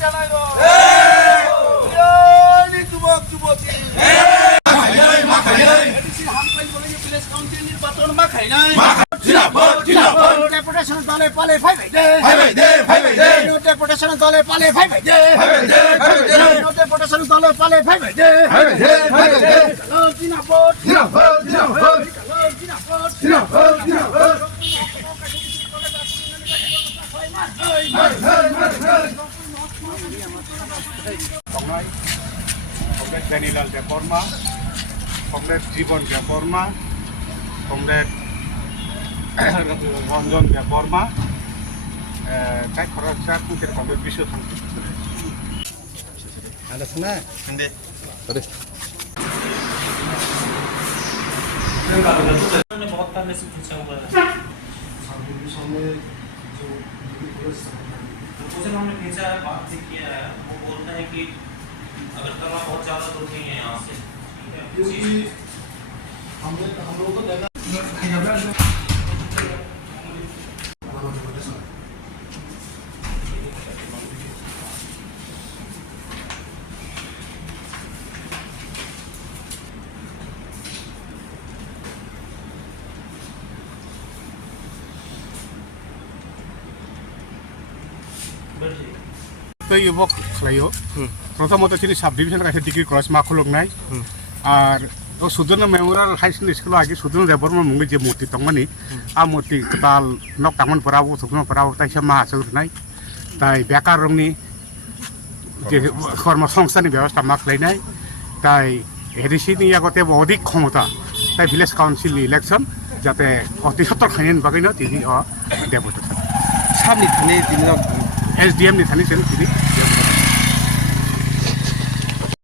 Deputation dole pale five day. No deputation dole pale five day. No deputation dole pale five day. Comrade Daniel Deforma, Comrade Jibon Deforma, Comrade Ranjan Deforma, Kai Khoroksa Putir Comrade Bishu Thanki. Ada sana? Ande. Terus. ने बहुत पहले से पूछा हुआ है proposal हमने भेजा है बात से किया है वो बोलता है कि अगर तला बहुत ज़्यादा दूर नहीं है यहाँ से क्योंकि हम लोगों को देना तो ये वो खलायो प्रथमत তিনি সাব ডিভিশন কাছে ডিগ্রি ক্রস মার্ক লংনাই আর ও সুদন মেমোরিয়াল হাই স্কুল আগে সুদন দেববর্মা মুঙ্গি যে মূর্তি তংমানি আ মূর্তি তাল নক তামন পরাবো সুকনো পরাবো তাইসা মা আসুরনাই তাই বেকার রংনি যে কর্মসংস্থাননি ব্যবস্থা মা খাইনাই তাই এডিসিনি আগতে অধিক ক্ষমতা তাই ভিলেজ কাউন্সিলনি ইলেকশন যাতে অতি সত্তর খাইন বাগৈনো তিনি দেবতা সামনে থানে দিন SDM ni thani sen tini